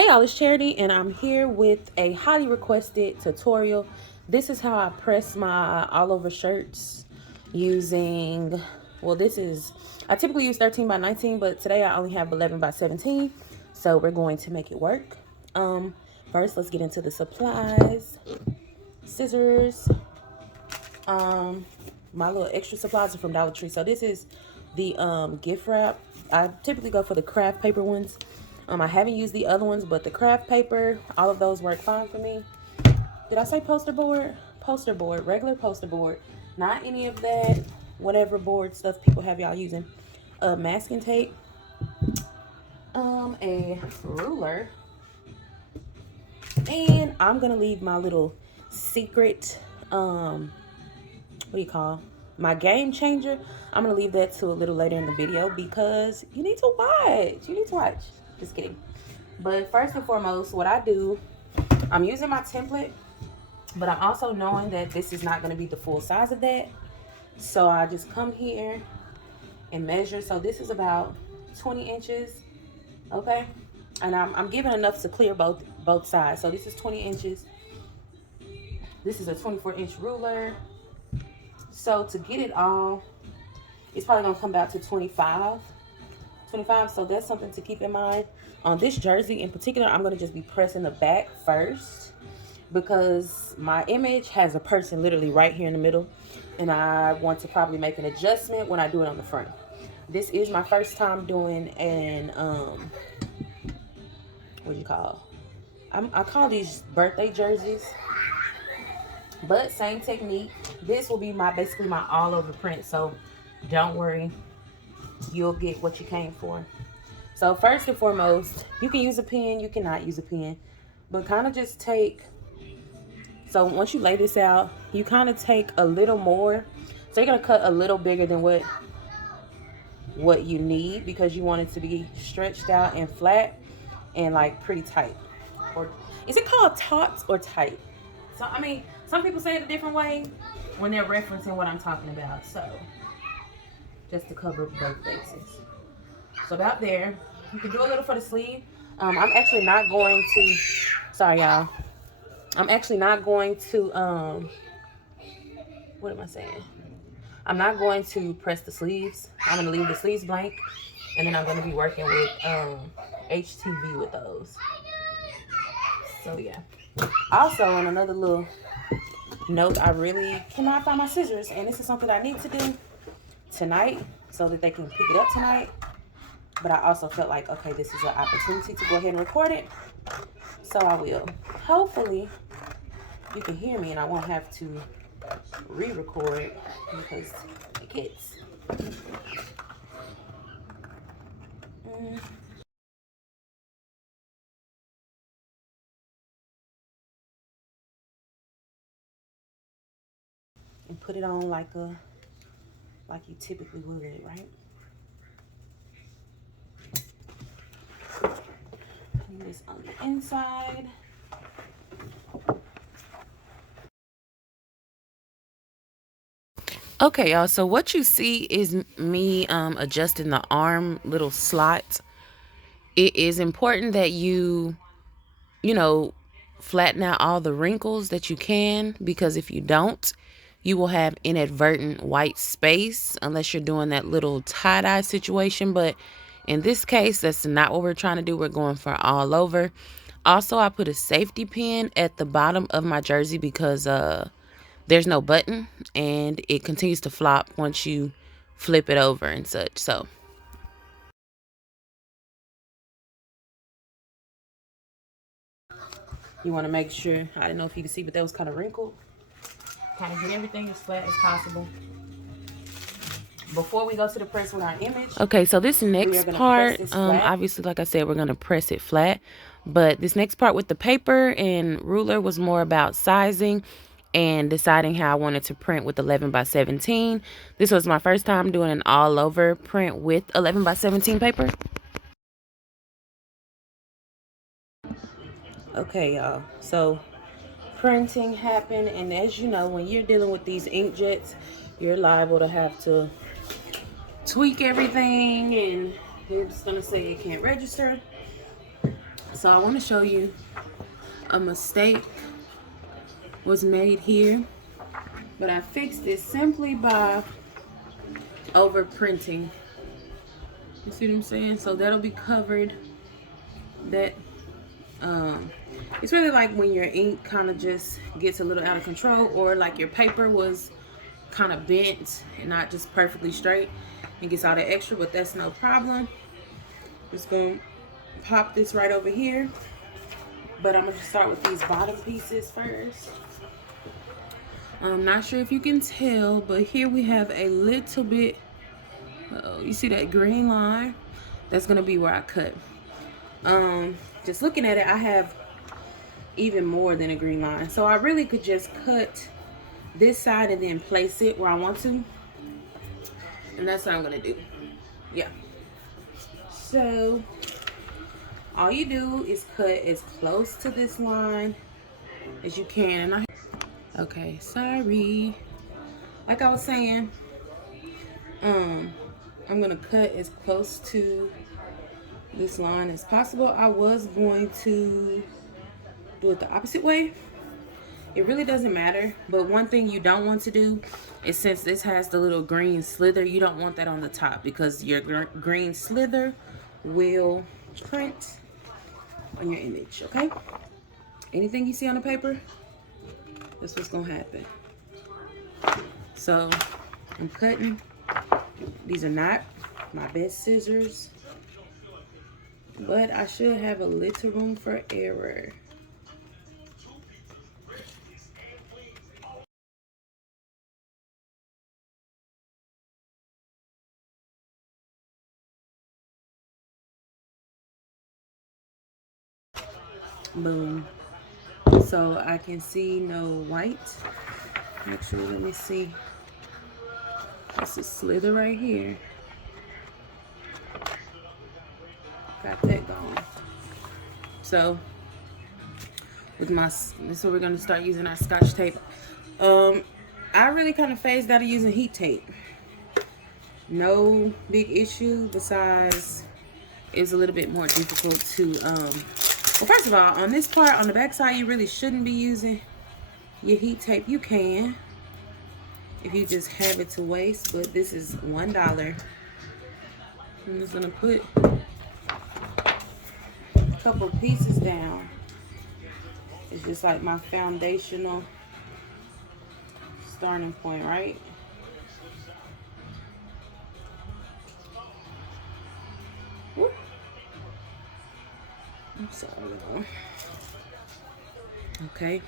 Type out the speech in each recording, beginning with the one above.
Hey y'all, it's Charity and I'm here with a highly requested tutorial. This is how I press my all over shirts using, I typically use 13 by 19, but today I only have 11 by 17. So we're going to make it work. First let's get into the supplies. Scissors. My little extra supplies are from Dollar Tree. So this is the gift wrap. I typically go for the craft paper ones. I haven't used the other ones, but the craft paper, all of those work fine for me. Did I say poster board? Poster board, regular poster board. Not any of that, whatever board stuff people have y'all using. Masking tape. A ruler. And I'm going to leave my little secret, my game changer. I'm going to leave that to a little later in the video because you need to watch. Just kidding. But first and foremost, what I do, I'm using my template, but I'm also knowing that this is not going to be the full size of that. So I just come here and measure. So this is about 20 inches, okay? And I'm giving enough to clear both sides. So this is 20 inches. This is a 24-inch ruler. So to get it all, it's probably going to come out to 25. So that's something to keep in mind. On this jersey in particular, I'm going to just be pressing the back first because my image has a person literally right here in the middle, and I want to probably make an adjustment when I do it on the front. This is my first time doing an I call these birthday jerseys, but same technique. This will be basically my all over print, so don't worry, you'll get what you came for. So first and foremost, you can use a pen, you cannot use a pen, but kind of just so once you lay this out, you kind of take a little more. So you're going to cut a little bigger than what you need because you want it to be stretched out and flat and like pretty tight. Or is it called taut or tight? So, I mean, some people say it a different way when they're referencing what I'm talking about. So just to cover both bases. So about there, you can do a little for the sleeve. I'm actually not going to, sorry y'all. I'm actually not going to, what am I saying? I'm not going to press the sleeves. I'm going to leave the sleeves blank. And then I'm going to be working with HTV with those. So yeah. Also, on another little note, I really cannot find my scissors. And this is something I need to do tonight so that they can pick it up tonight. But I also felt like, okay, this is an opportunity to go ahead and record it. So I will. Hopefully, you can hear me and I won't have to re-record because it gets. And put it on like you typically would, right? Putting this on the inside. Okay, y'all, so what you see is me adjusting the arm little slots. It is important that you flatten out all the wrinkles that you can, because if you don't, you will have inadvertent white space unless you're doing that little tie-dye situation. But in this case, that's not what we're trying to do. We're going for all over. Also, I put a safety pin at the bottom of my jersey because there's no button and it continues to flop once you flip it over and such. So you want to make sure, I don't know if you can see, but that was kind of wrinkled. Kind of get everything as flat as possible before we go to the press with our image. Okay, so this next part, obviously, like I said, we're going to press it flat. But this next part with the paper and ruler was more about sizing and deciding how I wanted to print with 11 by 17. This was my first time doing an all over print with 11 by 17 paper. Okay, y'all, so printing happened, and as you know, when you're dealing with these inkjets, you're liable to have to tweak everything, and it's gonna say it can't register. So I want to show you a mistake was made here, but I fixed it simply by over printing. You see what I'm saying? So that'll be covered. That it's really like when your ink kind of just gets a little out of control, or like your paper was kind of bent and not just perfectly straight and gets all that extra, but that's no problem. Just gonna pop this right over here, but I'm gonna start with these bottom pieces first. I'm not sure if you can tell, but here we have a little bit, you see that green line? That's gonna be where I cut. Just looking at it, I have even more than a green line, so I really could just cut this side and then place it where I want to, and that's what I'm gonna do. Yeah, so all you do is cut as close to this line as you can. Okay, sorry, like I was saying, I'm gonna cut as close to this line as possible. I was going to do it the opposite way. It really doesn't matter, but one thing you don't want to do is, since this has the little green slither, you don't want that on the top, because your green slither will print on your image. Okay, anything you see on the paper, that's what's gonna happen. So I'm cutting. These are not my best scissors, but I should have a little room for error. Boom. So I can see no white. Actually, let me see. That's a slither right here. Got that going. So with my, this is what we're gonna start using our Scotch tape. I really kind of phased out of using heat tape. No big issue, besides it's a little bit more difficult to well, first of all, on this part on the back side, you really shouldn't be using your heat tape. You can if you just have it to waste, but this is $1. I'm just gonna put a couple pieces down. It's just like my foundational starting point, right? Whoop. I'm sorry, y'all. Okay.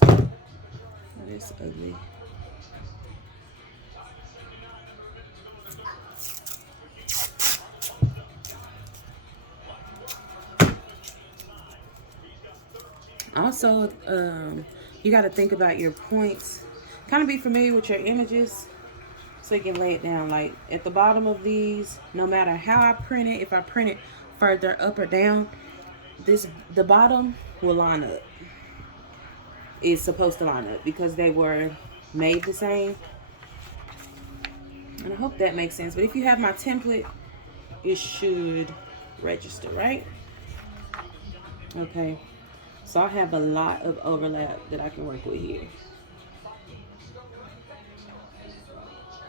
That is ugly. Also, you got to think about your points. Kind of be familiar with your images so you can lay it down. Like at the bottom of these, no matter how I print it, if I print it further up or down, the bottom will line up. It's supposed to line up because they were made the same. And I hope that makes sense. But if you have my template, it should register, right? Okay. So I have a lot of overlap that I can work with here.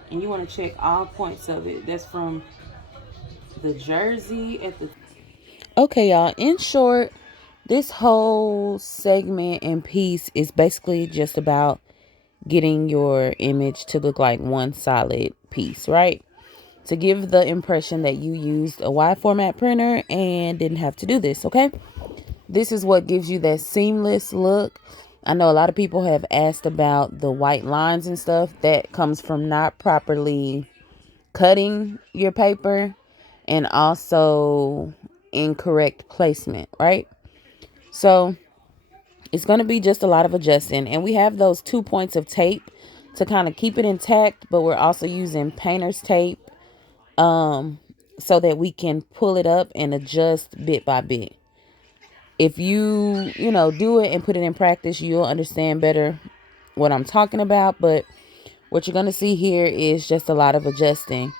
And you want to check all points of it. That's from the jersey at the... Okay, y'all. In short, this whole segment and piece is basically just about getting your image to look like one solid piece, right? To give the impression that you used a wide format printer and didn't have to do this, okay? This is what gives you that seamless look. I know a lot of people have asked about the white lines and stuff. That comes from not properly cutting your paper and also incorrect placement, right? So it's going to be just a lot of adjusting. And we have those 2 points of tape to kind of keep it intact, but we're also using painter's tape so that we can pull it up and adjust bit by bit. If you do it and put it in practice, you'll understand better what I'm talking about. But what you're going to see here is just a lot of adjusting.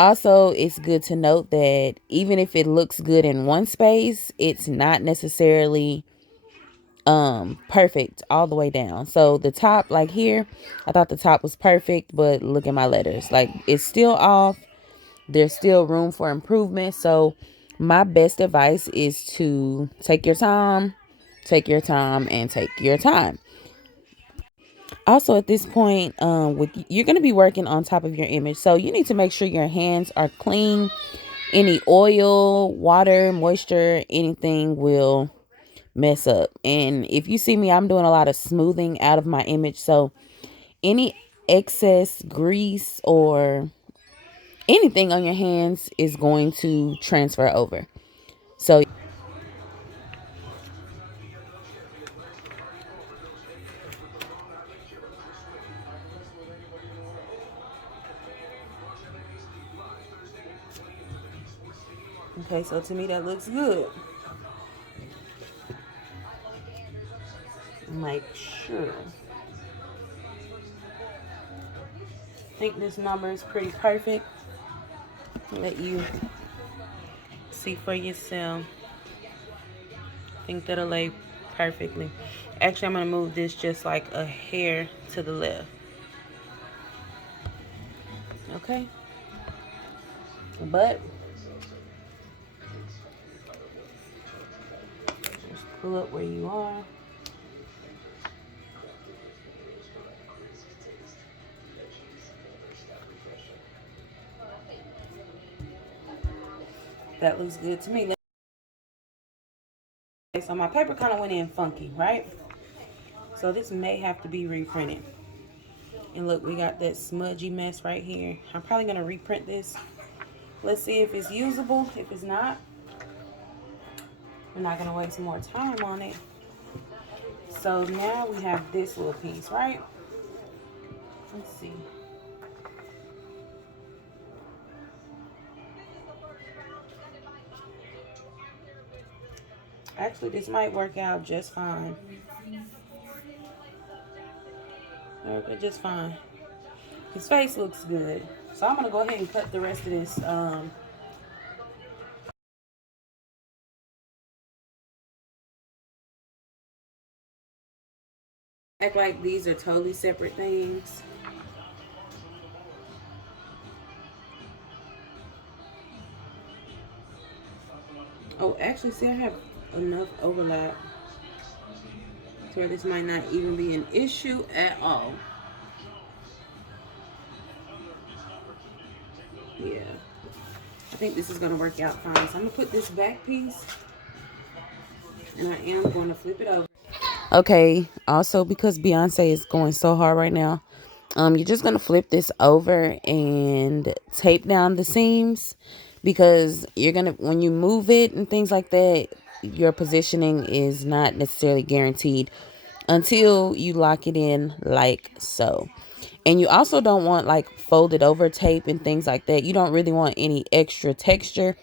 Also, it's good to note that even if it looks good in one space, it's not necessarily perfect all the way down. So the top, like here, I thought the top was perfect, but look at my letters. Like, it's still off. There's still room for improvement. So my best advice is to take your time, take your time, and take your time. Also, at this point, with you're going to be working on top of your image, so you need to make sure your hands are clean. Any oil, water, moisture, anything will mess up. And if you see me, I'm doing a lot of smoothing out of my image, so any excess grease or anything on your hands is going to transfer over. So okay, so to me that looks good. Make sure. I think this number is pretty perfect. Let you see for yourself. I think that'll lay perfectly. Actually, I'm going to move this just like a hair to the left. Okay? But just pull up where you are. That looks good to me. So my paper kind of went in funky, right? So this may have to be reprinted. And look, we got that smudgy mess right here. I'm probably going to reprint this. Let's see if it's usable. If it's not, we're not going to waste more time on it. So now we have this little piece, right? Let's see. Actually, this might work out just fine. Okay, just fine. His face looks good. So I'm going to go ahead and cut the rest of this. Act like these are totally separate things. Oh, actually, see, I have enough overlap to where this might not even be an issue at all. Yeah. I think this is going to work out fine. So I'm going to put this back piece. And I am going to flip it over. Okay. Also, because Beyonce is going so hard right now, you're just going to flip this over and tape down the seams, because you're going to, when you move it and things like that, your positioning is not necessarily guaranteed until you lock it in like so. And you also don't want like folded over tape and things like that. You don't really want any extra texture,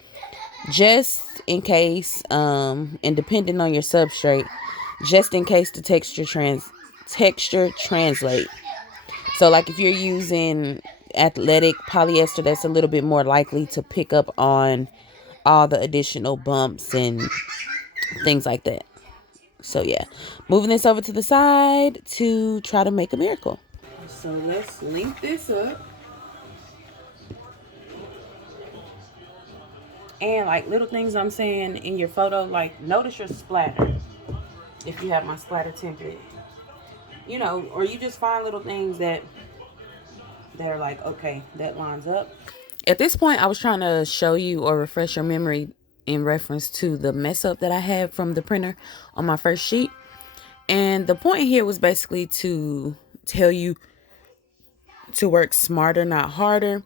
just in case, and depending on your substrate, just in case the texture translate. So like if you're using athletic polyester, that's a little bit more likely to pick up on all the additional bumps and things like that. So yeah, moving this over to the side to try to make a miracle. So let's link this up. And like little things I'm saying in your photo, like notice your splatter. If you have my splatter template, you know, or you just find little things that are like, okay, that lines up. At this point, I was trying to show you or refresh your memory in reference to the mess up that I had from the printer on my first sheet. And the point here was basically to tell you to work smarter, not harder.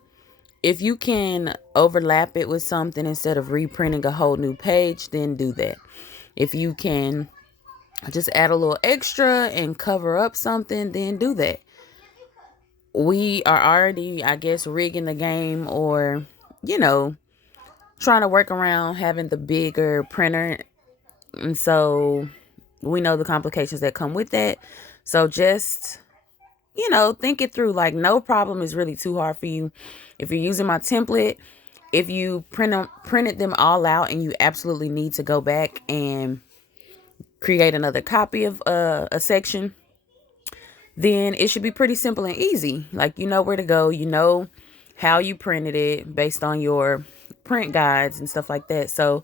If you can overlap it with something instead of reprinting a whole new page, then do that. If you can just add a little extra and cover up something, then do that. We are already, I guess, rigging the game, or, you know, trying to work around having the bigger printer. And so we know the complications that come with that. So just think it through. Like, no problem is really too hard for you. If you're using my template, if you printed them all out and you absolutely need to go back and create another copy of a section, then it should be pretty simple and easy. Like, you know where to go, how you printed it based on your print guides and stuff like that. So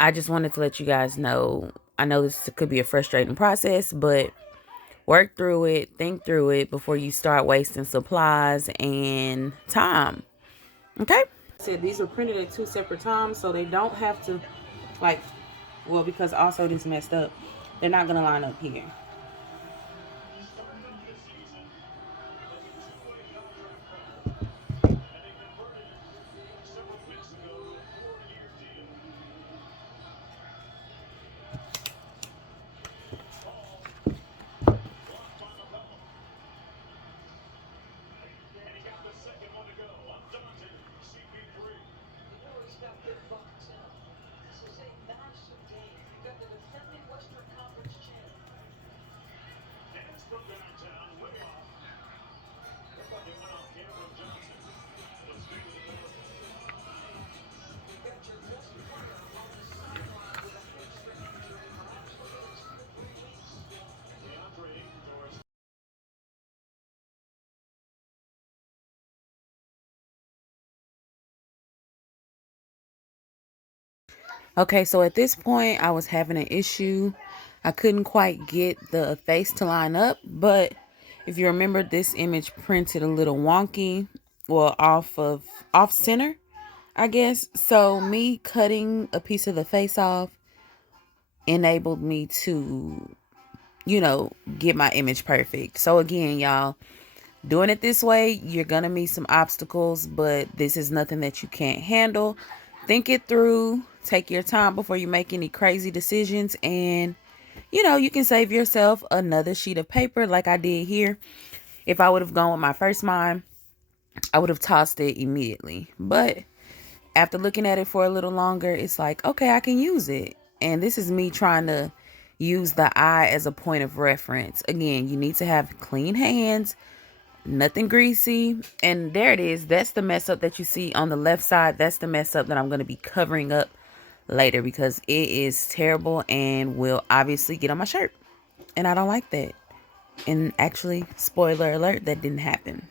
I just wanted to let you guys know. I know this could be a frustrating process, but work through it, think through it before you start wasting supplies and time. Okay? Said these were printed at 2 separate times, so they don't have to, like, well, because also this messed up, they're not going to line up here. Okay, so at this point, I was having an issue. I couldn't quite get the face to line up, but if you remember, this image printed a little wonky, well, off center, I guess. So me cutting a piece of the face off enabled me to, get my image perfect. So again, y'all, doing it this way, you're gonna meet some obstacles, but this is nothing that you can't handle. Think it through, take your time before you make any crazy decisions, and you can save yourself another sheet of paper like I did here. If I would have gone with my first mind, I would have tossed it immediately. But after looking at it for a little longer, it's like, okay, I can use it. And this is me trying to use the eye as a point of reference. Again, you need to have clean hands, nothing greasy. And there it is. That's the mess up that you see on the left side. That's the mess up that I'm going to be covering up later because it is terrible and will obviously get on my shirt. And I don't like that. And actually, spoiler alert, that didn't happen.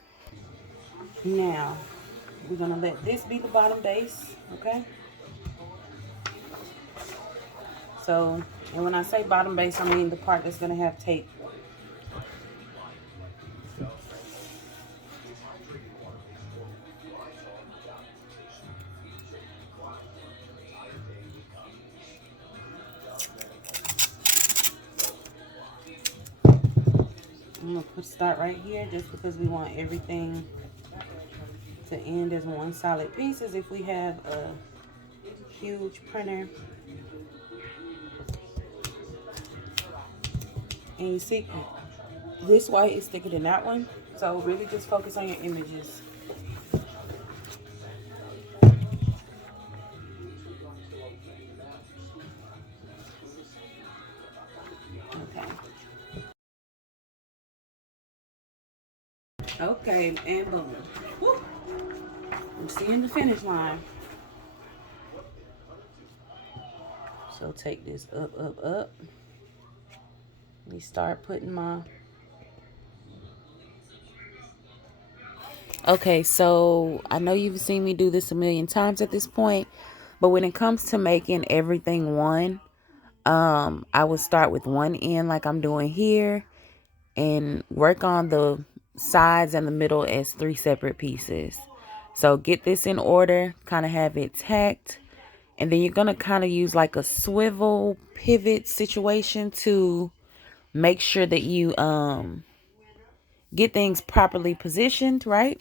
Now, we're going to let this be the bottom base, okay? So, and when I say bottom base, I mean the part that's going to have tape. I'm going to start right here just because we want everything to end as one solid piece, as if we have a huge printer. And you see, this white is thicker than that one. So really just focus on your images. Okay, and boom. Woo. I'm seeing the finish line. So take this up, up, up. Let me start putting my... Okay, so I know you've seen me do this a million times at this point, but when it comes to making everything one, I would start with one end like I'm doing here and work on the sides and the middle as 3 separate pieces. So get this in order, kind of have it tacked, and then you're going to kind of use like a swivel pivot situation to make sure that you get things properly positioned, right?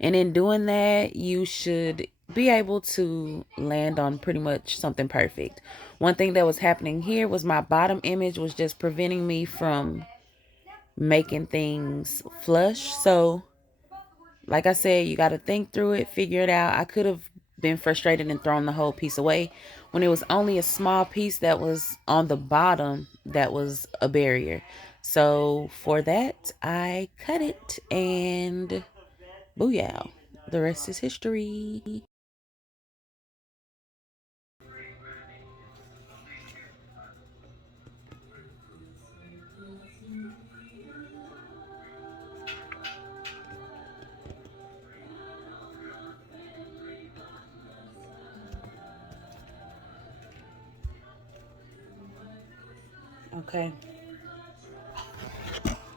And in doing that, you should be able to land on pretty much something perfect. One thing that was happening here was my bottom image was just preventing me from making things flush. So like I said, you got to think through it, figure it out. I could have been frustrated and thrown the whole piece away when it was only a small piece that was on the bottom that was a barrier. So for that, I cut it and booyah. The rest is history. Okay.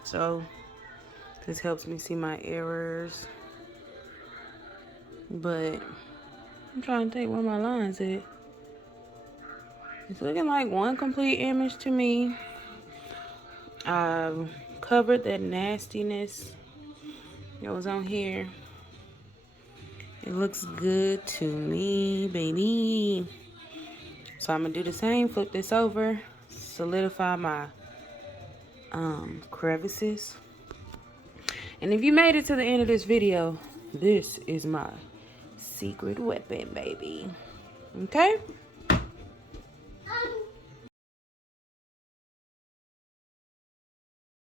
So this helps me see my errors. But I'm trying to think where my lines at. It's looking like one complete image to me. I've covered that nastiness that was on here. It looks good to me, baby. So I'm gonna do the same, flip this over, solidify my crevices. And if you made it to the end of this video, this is my secret weapon, baby. Okay?